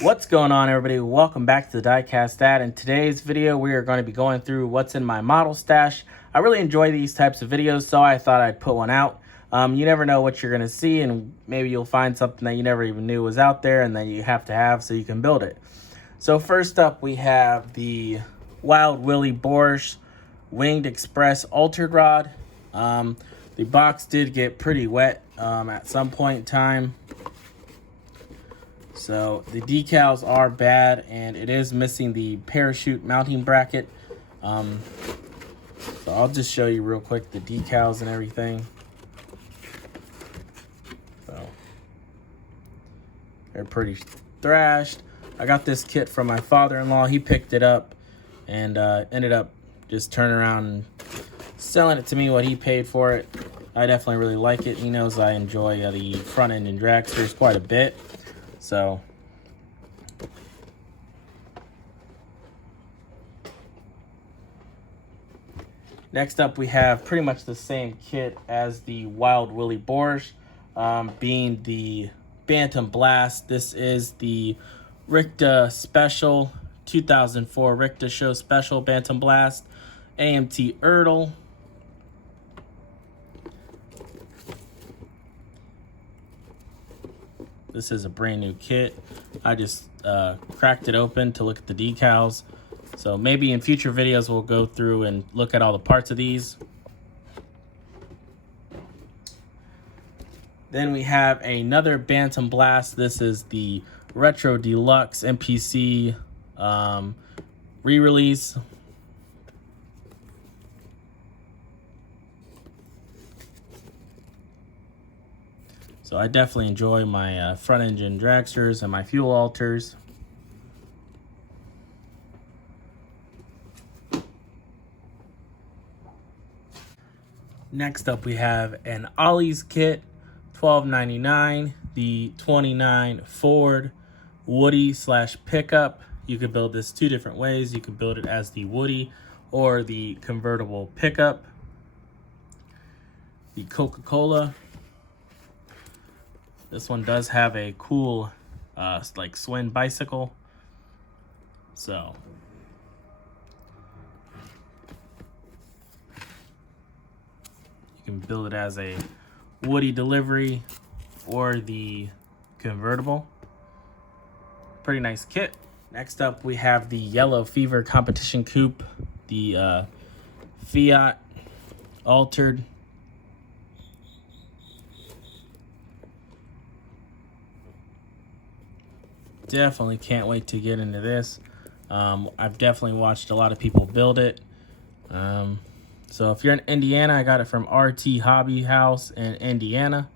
What's going on, everybody? Welcome back to the Diecast Dad. In today's video, we are going to be going through what's in my model stash. I really enjoy these types of videos, so I thought I'd put one out. You never know what you're going to see, and maybe you'll find something that you never even knew was out there and that you have to have so you can build it. So first up, we have the Wild Willie Borch Winged Express Altered Rod. The box did get pretty wet at some point in time. So the decals are bad, and it is missing the parachute mounting bracket. So I'll just show you real quick the decals and everything. So they're pretty thrashed. I got this kit from my father-in-law. He picked it up and ended up just turning around and selling it to me what he paid for it. I definitely really like it. He knows I enjoy the front end in Dragsters quite a bit. So next up, we have pretty much the same kit as the Wild Willie Borch, being the Bantam Blast. This is the Richta Special 2004 Richta Show Special Bantam Blast AMT Erdl. This is a brand new kit. I just cracked it open to look at the decals. So maybe in future videos we'll go through and look at all the parts of these. Then we have another Bantam Blast. This is the Retro Deluxe MPC re-release. So I definitely enjoy my front engine dragsters and my fuel alters. Next up, we have an Ollie's kit, $12.99, the 29 Ford Woody / pickup. You could build this two different ways. You could build it as the Woody or the convertible pickup. The Coca-Cola. This one does have a cool like Swin bicycle. So you can build it as a Woody delivery or the convertible. Pretty nice kit. Next up, we have the Yellow Fever Competition Coupe, the Fiat altered. Definitely can't wait to get into this. I've definitely watched a lot of people build it. So if you're in Indiana, I got it from RT Hobby House in Indiana.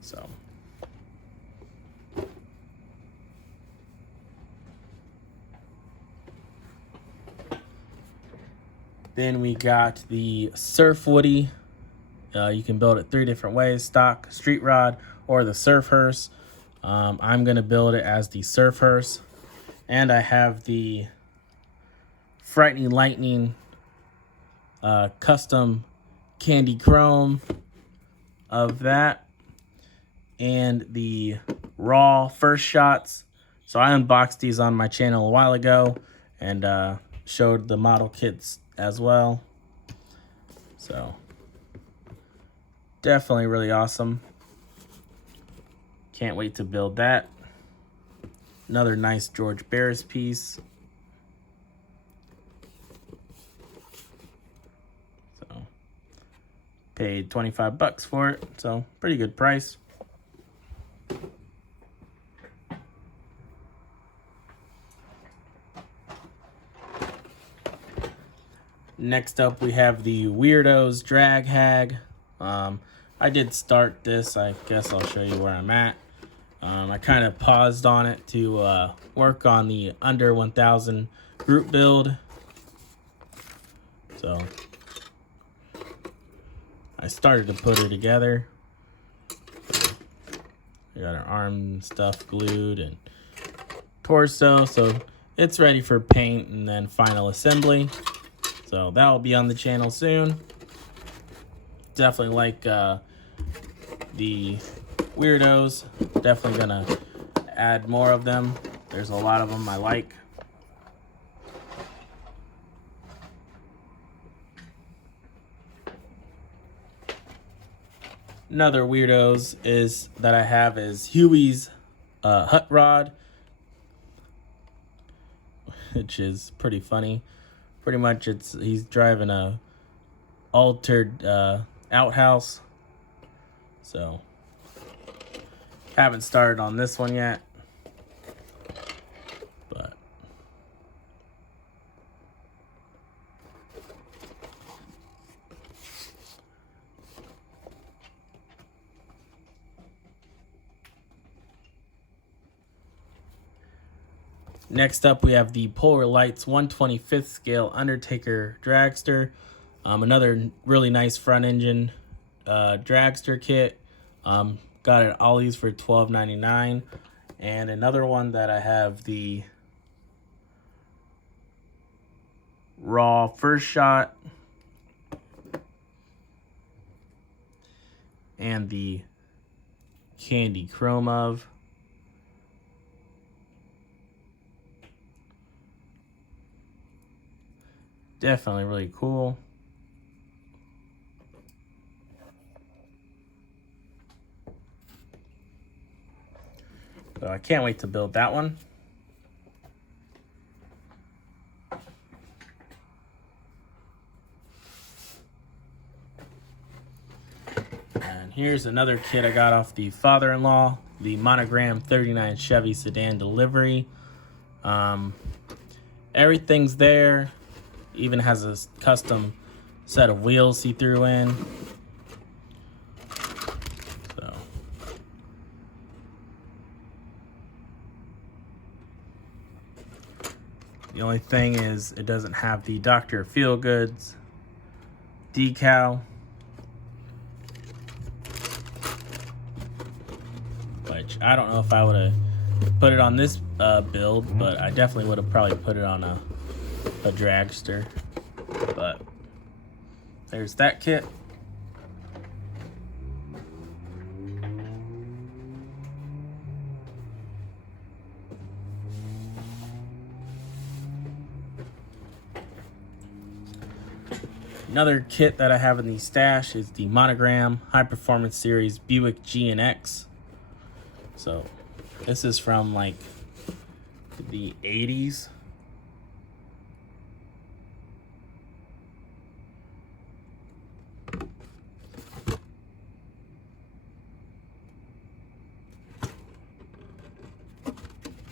So then we got the Surf Woody. You can build it three different ways: stock, street rod, or the surf hearse. I'm gonna build it as the surf hearse, and I have the Frightening Lightning custom candy chrome of that, and the raw first shots. So I unboxed these on my channel a while ago and showed the model kits as well. So definitely really awesome. Can't wait to build that. Another nice George Barris piece. So paid 25 bucks for it, so pretty good price. Next up, we have the Weirdos Drag Hag. I did start this. I guess I'll show you where I'm at. I kind of paused on it to work on the under 1,000 group build. So I started to put her together. We got her arm and stuff glued and torso. So it's ready for paint and then final assembly. So that will be on the channel soon. Definitely like the weirdos. Definitely gonna add more of them. There's a lot of them I like. Another weirdos is that I have is Huey's hut rod, which is pretty funny. Pretty much he's driving a altered outhouse. So haven't started on this one yet. But next up, we have the Polar Lights 1/25th scale Undertaker Dragster. Another really nice front engine dragster kit. Got it at Ollie's for $12.99. And another one that I have, the Raw First Shot and the Candy Chrome of. Definitely really cool. So I can't wait to build that one. And here's another kit I got off the father-in-law, the Monogram 39 Chevy sedan delivery. Everything's there. Even has a custom set of wheels he threw in. So the only thing is it doesn't have the Dr. Feelgood's decal, which I don't know if I would have put it on this build, but I definitely would have probably put it on a dragster. But there's that kit. Another kit that I have in the stash is the Monogram High Performance Series Buick GNX. So this is from like the 80s.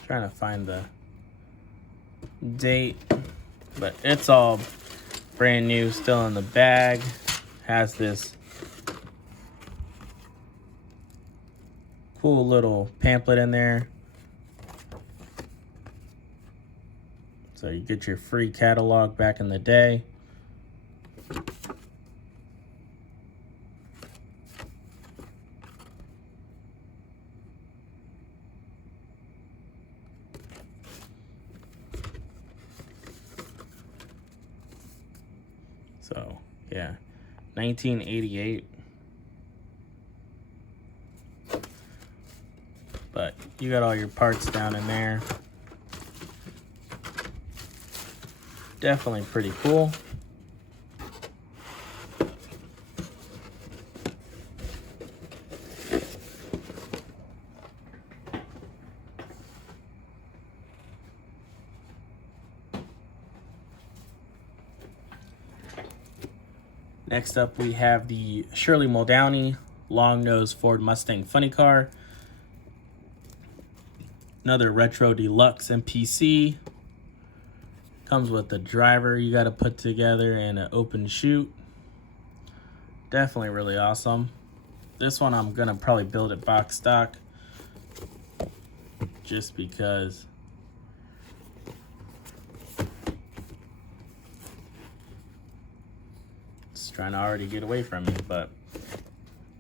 Trying to find the date, but it's all brand new, still in the bag. Has this cool little pamphlet in there, so you get your free catalog back in the day. So, yeah, 1988. But you got all your parts down in there. Definitely pretty cool. Next up, we have the Shirley Mown long nose Ford Mustang funny car. Another retro deluxe MPC. Comes with the driver you got to put together and an open chute. Definitely really awesome. This one I'm gonna probably build it box stock, just because it's trying to already get away from me, but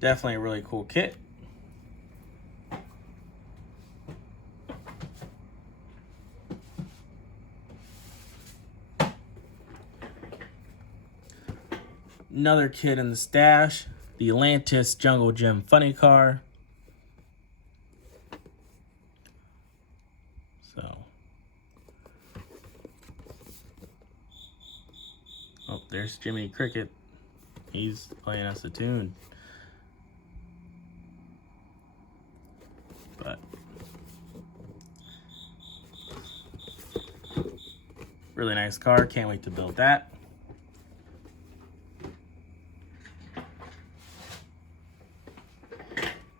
definitely a really cool kit. Another kit in the stash, the Atlantis Jungle Gem funny car. Oh, there's Jiminy Cricket. He's playing us a tune. But really nice car. Can't wait to build that.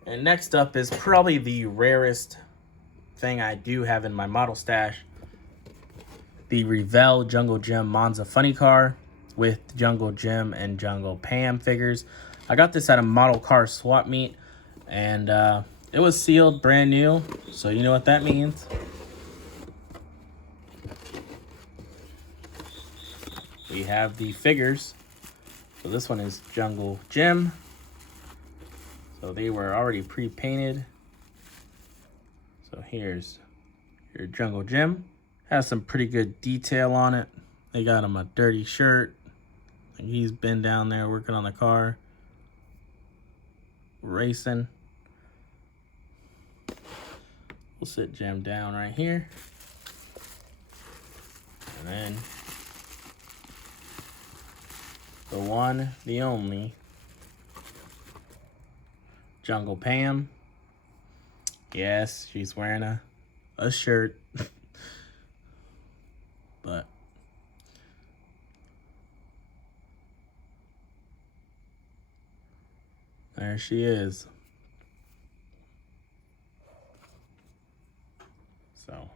And next up is probably the rarest thing I do have in my model stash. The Revel Jungle Gem Monza Funny Car with Jungle Gem and Jungle Pam figures. I got this at a model car swap meet, and it was sealed brand new, so you know what that means. We have the figures. So this one is Jungle Gem. So they were already pre-painted. So here's your Jungle Gem. Has some pretty good detail on it. They got him a dirty shirt. And he's been down there working on the car. Racing. We'll sit Gem down right here. And then the one, the only, Jungle Pam. Yes, she's wearing a shirt. But there she is. So,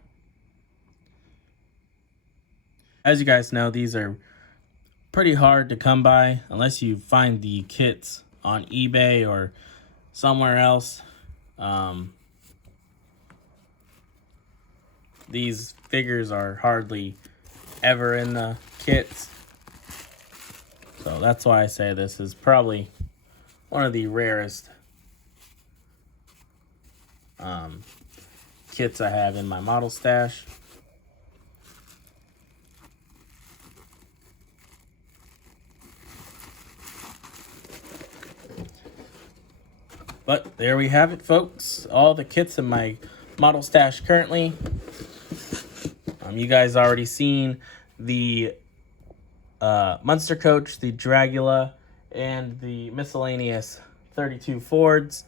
as you guys know, these are pretty hard to come by unless you find the kits on eBay or somewhere else. These figures are hardly ever in the kits. So that's why I say this is probably one of the rarest kits I have in my model stash. But there we have it, folks. All the kits in my model stash currently. You guys already seen the Munster Coach, the Dragula, and the miscellaneous 32 Fords.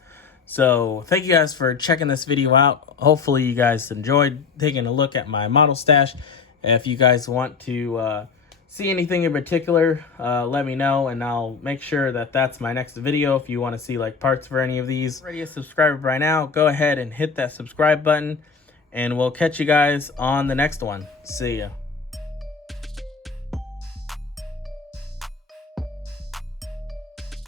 So thank you guys for checking this video out. Hopefully you guys enjoyed taking a look at my model stash. If you guys want to see anything in particular, let me know, and I'll make sure that that's my next video. If you want to see like parts for any of these, already a subscriber by now, go ahead and hit that subscribe button, and we'll catch you guys on the next one. See ya.